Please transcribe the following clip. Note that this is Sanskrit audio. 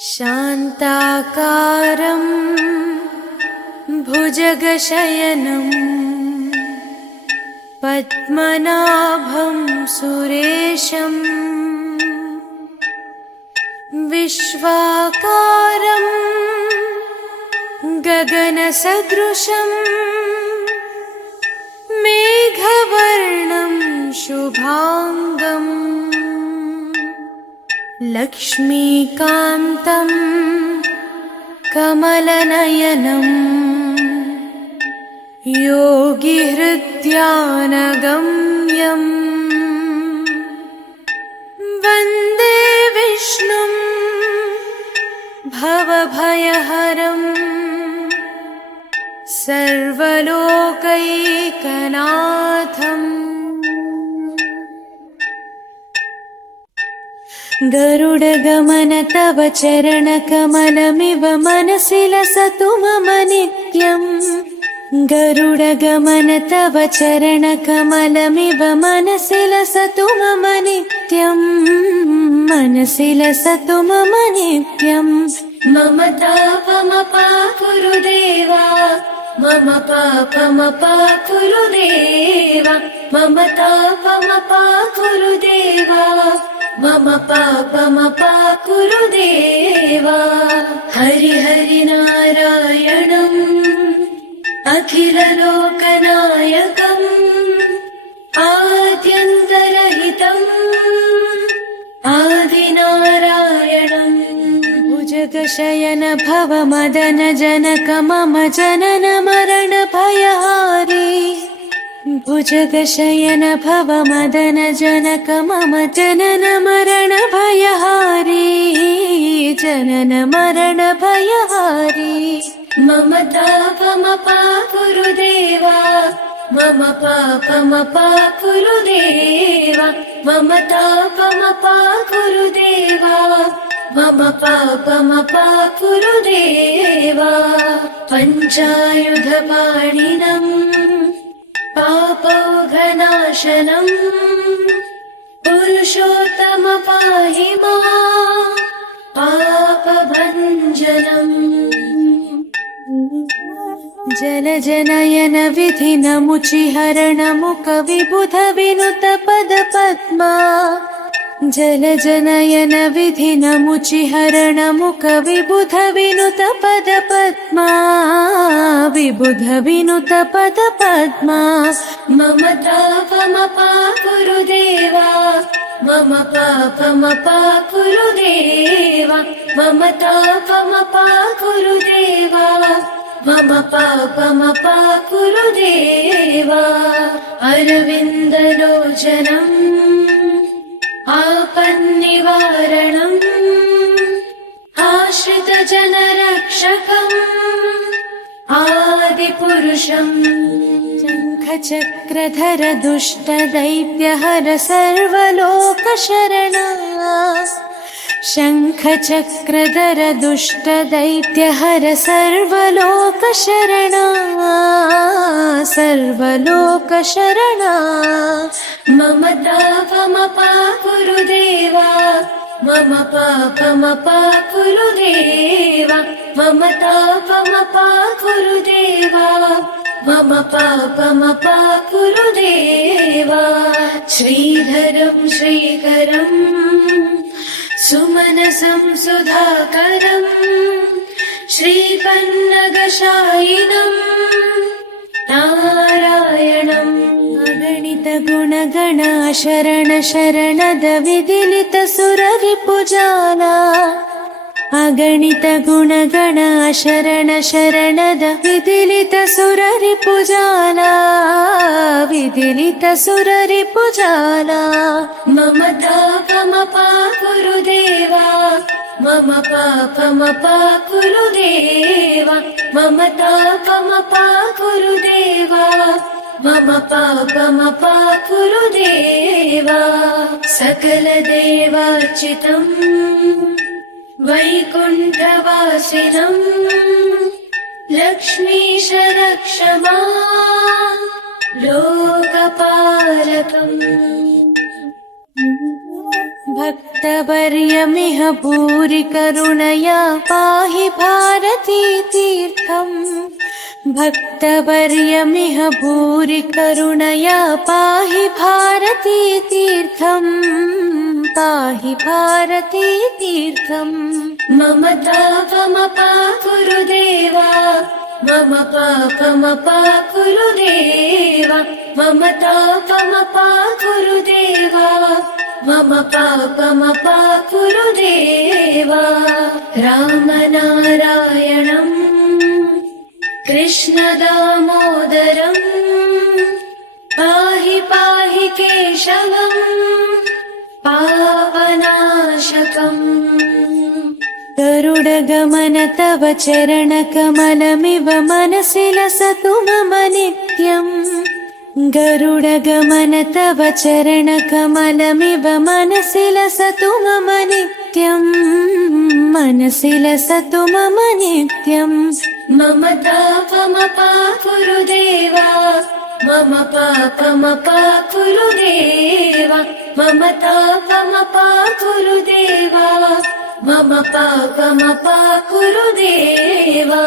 शान्ताकारं भुजगशयनं पद्मनाभं सुरेशं विश्वाकारं गगनसदृशं मेघवर्णं शुभांगम् लक्ष्मीकान्तं कमलनयनं योगिहृद्यानगम्यं वन्दे विष्णुं भवभयहरं सर्वलोकैकनाथम्। गरुडगमन तव चरणकमलमिव मनसि लसतु मम नित्यम्। गरुडगमन तव चरणकमलमिव मनसि लसतु मम नित्यम्। मनसि लसतु मम नित्यम्। मम तापमपाकुरु देवा, मम पापमपाकुरु देवा, मम तापमपाकुरु देवा, मम पापमपाकुरु देवा। हरि हरि नारायणम् अखिललोकनायकम् आद्यन्तरहितम् आदिनारायणम्। भुजगशयन भव मदन जनक मम जनन मरण भयहारी। भुजगशयन भव मदन जनक मम जनन मरण भयहारी। जनन मरण भयहारी। मम तापमपाकुरु देवा, मम पापमपाकुरु देवा, मम तापमपाकुरु देवा, मम पापमपाकुरु देवा। पञ्चायुधपाणिनम् पापौघनाशनम् पुरुषोत्तम पाहि मां पापभञ्जनम्। जलजनयन विधिनमुचिहरण मुख विबुध विनुत पद पद्मा। जलजनयन विधिनमुचिहरण मुख विबुध विनुत पद पद्मा। विबुध विनुत पद पद्मा। मम तापमपाकुरु देवा, मम पापमपाकुरु देवा, मम तापमपाकुरु देवा, मम पापमपाकुरु देवा। अरविन्दलोचनम् आपन्निवारणम् आश्रितजनरक्षकम् आदिपुरुषम्। शङ्खचक्रधर दुष्टदैत्यहर सर्वलोकशरणा। शङ्खचक्रधर दुष्टदैत्यहर सर्वलोकशरणा। सर्वलोकशरणा। मम तापमपाकुरु देवा, मम पापमपाकुरु देवा, मम तापमपाकुरु देवा, मम पापमपाकुरु देवा। श्रीधरं श्रीकरम् सुमनसं सुधाकरम् श्रीपन्नगशायिनम् नारायणम्। अगणित गुणगण शरण शरणद विदिलित सुररिपुजाला। अगणित गुणगण शरण शरणद विदिलित सुररिपुजाला। विदिलित सुररिपुजाला। मम तापमपाकुरु देवा, मम पापमपाकुरु देवा, मम तापमपाकुरु देवा, मम पापमपाकुरु देवा। सकलदेवार्चितम् वैकुण्ठवासिनम् लक्ष्मीश रक्ष माम् लोकपालकम्। भक्तवर्यमिह भूरि करुणया पाहि भारती तीर्थम् भक्तवर्यमिह भूरि करुणया पाहि भारती तीर्थम् पाहि भारती तीर्थम् मम तापमपाकुरु देवा मम पापमपाकुरु देवा मम तापमपाकुरु देवा मम पापमपाकुरु देवा रामनारायणम् कृष्णदामोदरम् पाहि पाहि केशवम् पावनाशकम् गरुडगमन तव चरणकमलमिव मनसि लसतु मम नित्यम् गरुडगमन तव चरणकमलमिव मनसि लसतु मम नित्यम् मनसि लसतु मम नित्यम् मम तापमपाकुरु देवा मम पापमपाकुरु देवा मम तापमपाकुरु देवा मम पापमपाकुरु देवा।